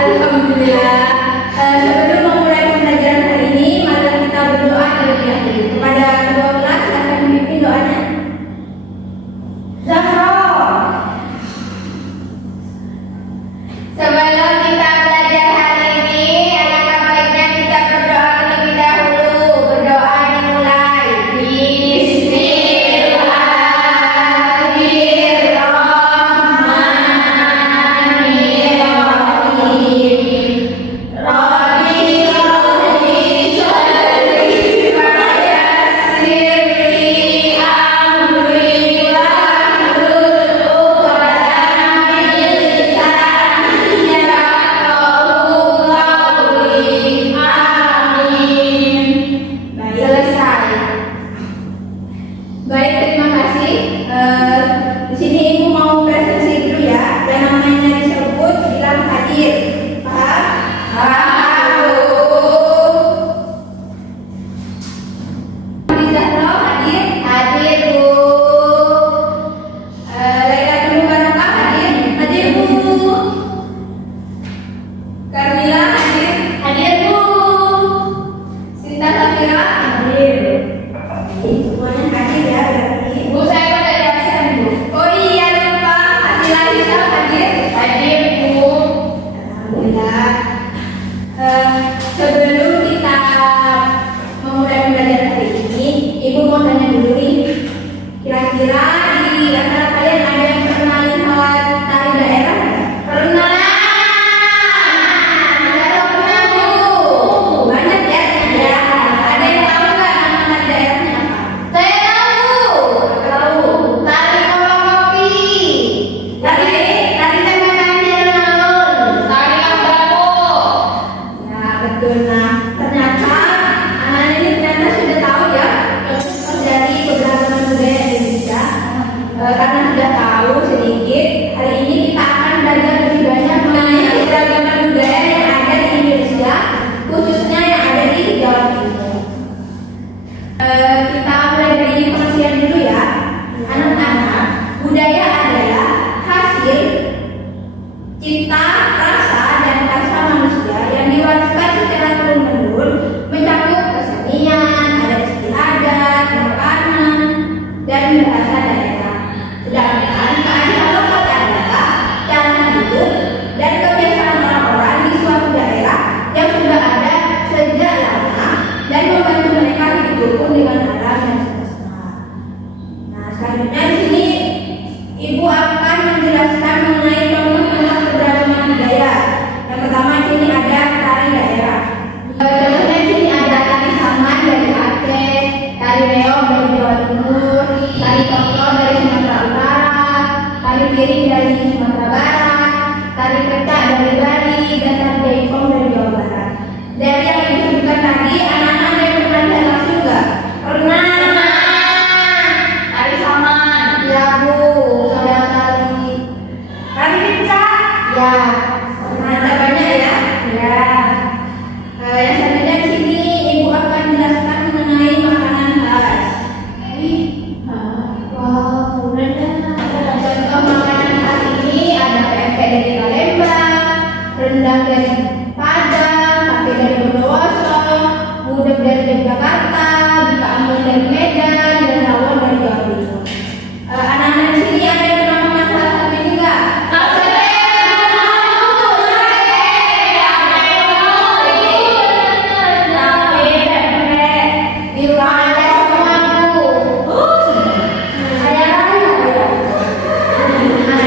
Alhamdulillah. Sebelum memulai pembelajaran hari ini, mari kita berdoa terlebih dahulu. Kepada kedua belah, silakan memimpin doanya. Zafro. Sebelum kita belajar hari ini, alangkah baiknya kita berdoa terlebih dahulu. Berdoa dimulai. Baik, terima kasih. Di sini Ibu mau presentasi dulu ya. Yang namanya disebut bilang hadir. Paham? Halo. Zahra hadir? Hadir, Bu. Laila dulu Baraka hadir? Hadir, Bu. Carmila hadir? Hadir, Bu. Sinta Safira? Hadir. Semuanya hadir ya berarti. Bu, saya mau dari absen, Bu. Oh iya, lupa. Adila Lisa hadir? Hadir, Bu. Alhamdulillah. Sebelum kita memulai pembelajaran hari ini, Ibu mau tanya dulu nih. Kira-kira di antara kalian ada yang pernah lihat tari daerah nggak? Pernah. Pernah, Bu. Banyak ya. Ada yang tahu nggak nama tari daerahnya apa? Saya tahu. Tahu. Tari kolong kopi. Tari tangan alun-alun. Tari Ambrako. Ya betul. Nah, ternyata anak-anak ini ternyata sudah tahu ya dari keberagaman budaya Indonesia. Karena sudah tahu sedikit, hari ini kita akan belajar lebih banyak mengenai keberagaman budaya yang ada di Indonesia, khususnya yang ada di Jawa Timur. Kita mulai dari pengertian dulu ya. Anak-anak, budaya adalah hasil cipta, rasa, dan karsa manusia yang diwariskan secara turun-menurun, mencakup kesenian, adat istiadat, makanan, dan bahasa daerah. Sedangkan kearifan lokal adalah cara hidup dan kebiasaan orang-orang di suatu daerah yang sudah ada sejak lama dan membantu mereka hidup rukun dengan alam dan semesta. Nah, selanjutnya di sini Ibu akan menjelaskan mengenai contoh-contoh keberagaman budaya. Yang pertama di sini ada tari daerah. Contohnya di sini ada tari saman dari Aceh, tari reog dari Jawa Timur, tari toplo dari Sumatera Utara, tari piring dari Sumatera Barat, tari pecah dari Bali, dan tari jaipong dari Jawa Barat. Dari yang disebutkan tadi, anak-anak ada yang pernah lihat langsung nggak? Pernah. Tari saman. Ya, Bu. Saya tari pecah. Ya. Ternyata banyak ya. Ya. Yang selanjutnya di sini Ibu akan jelaskan mengenai makanan khas. Wow, contoh makanan khas ini ada pempek dari Palembang, rendang dari Padang, tape dari Bondowoso, gudeg dari Yogyakarta, bika ambon dari Medan, dan rawon dari Jawa Timur. Anak-anak di sini ada yang pernah makan salah satu ini nggak?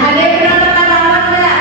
Ada yang pernah makan rawon nggak?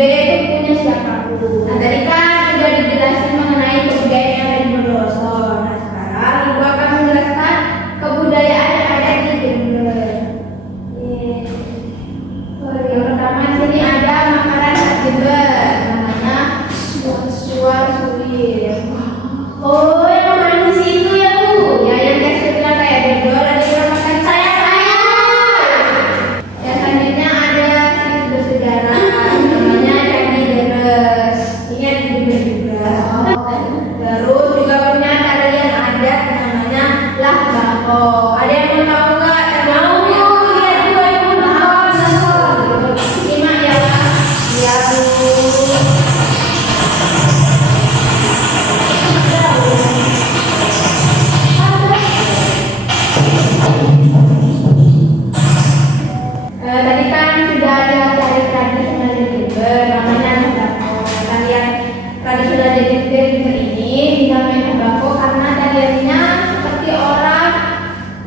budaya itu punya siapapun. Nah, tadi kan sudah dijelasin mengenai kebudayaan yang ada di Bondowoso. Nah, sekarang Ibu akan menjelaskan kebudayaan yang ada di Jember. Yang pertama di sini ada makanan khas Jember, namanya suar suwir. Oh, yang manis itu ya Bu? Ya, yang teksturnya kayak dodol dan dimakan sayang-sayang. Yang selanjutnya ada situs bersejarah, namanya Candi Deres. Ini ada di Jember juga. Terus juga punya tarian adat namanya Lah Bako. Ada yang mau tahu nggak? Mau lihat Bu, Ibu nonton. Simak ya Pak. Ya Bu. Tadi kan sudah ada tari tradisional di Jember, namanya Bako. Tarian tradisional di Jember ini dinamakan Bako karena tariannya seperti orang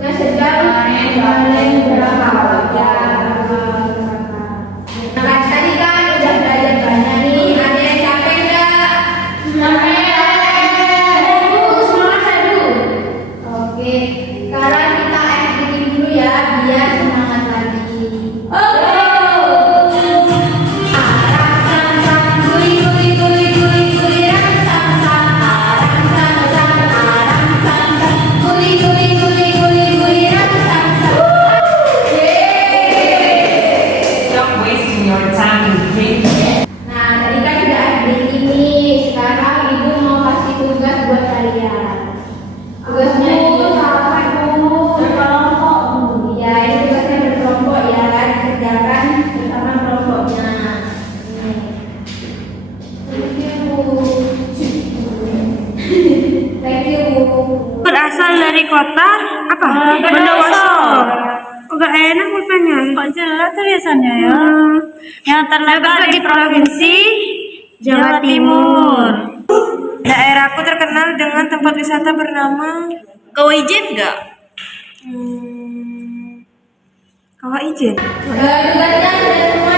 yang sedang membangun beberapa wajah. Nah, tadi kan udah belajar banyak nih. Ada yang capek nggak? Semangat dulu. Oke, sekarang kita acting dulu ya biar semangat lagi. Stop wasting your time in drinking. Nah, tadi kan sudah acting nih. Sekarang Ibu mau kasih tugas buat kalian. Tugasnya itu berkelompok. Ya, ini tugasnya berkelompok ya, dikerjakan bersama kelompoknya. Thank you, Bu. Berasal dari kota apa? Bondowoso. Oh, gak enak pulpennya. Kok jelas tulisannya ya? Yang terletak di provinsi Jawa Timur. Daerahku terkenal dengan tempat wisata bernama Kawah Ijen nggak? Kawah Ijen. Tugasnya sudah semua